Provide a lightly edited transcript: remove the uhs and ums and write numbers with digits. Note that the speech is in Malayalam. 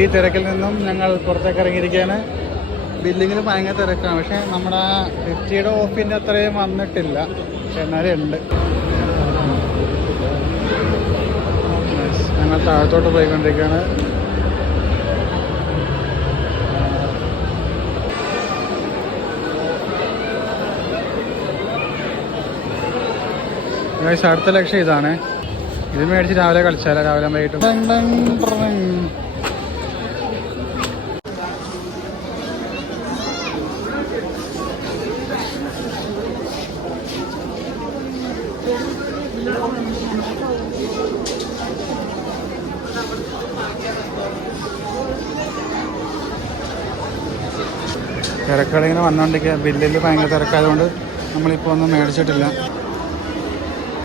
ഹെവി തിരക്കിൽ നിന്നും ഞങ്ങൾ പുറത്തേക്ക് ഇറങ്ങിയിരിക്കുകയാണ്. ബില്ലിങ്ങിൽ ഭയങ്കര തിരക്കാണ്. പക്ഷേ നമ്മുടെ 50യുടെ ഓഫിൻ്റെ അത്രയും വന്നിട്ടില്ല. പക്ഷെ എന്നാലും ഉണ്ട്. ഞങ്ങൾ താഴത്തോട്ട് പോയിക്കൊണ്ടിരിക്കുകയാണ്. അടുത്ത ലക്ഷ്യം ഇതാണ്. ഇത് മേടിച്ച് രാവിലെ കളിച്ചാലോ, രാവിലെ വൈകിട്ട്. തിരക്കുകളിങ്ങനെ വന്നുകൊണ്ടിരിക്കുക. ബില്ലിൽ ഭയങ്കര തിരക്കായതുകൊണ്ട് നമ്മളിപ്പോൾ ഒന്നും മേടിച്ചിട്ടില്ല.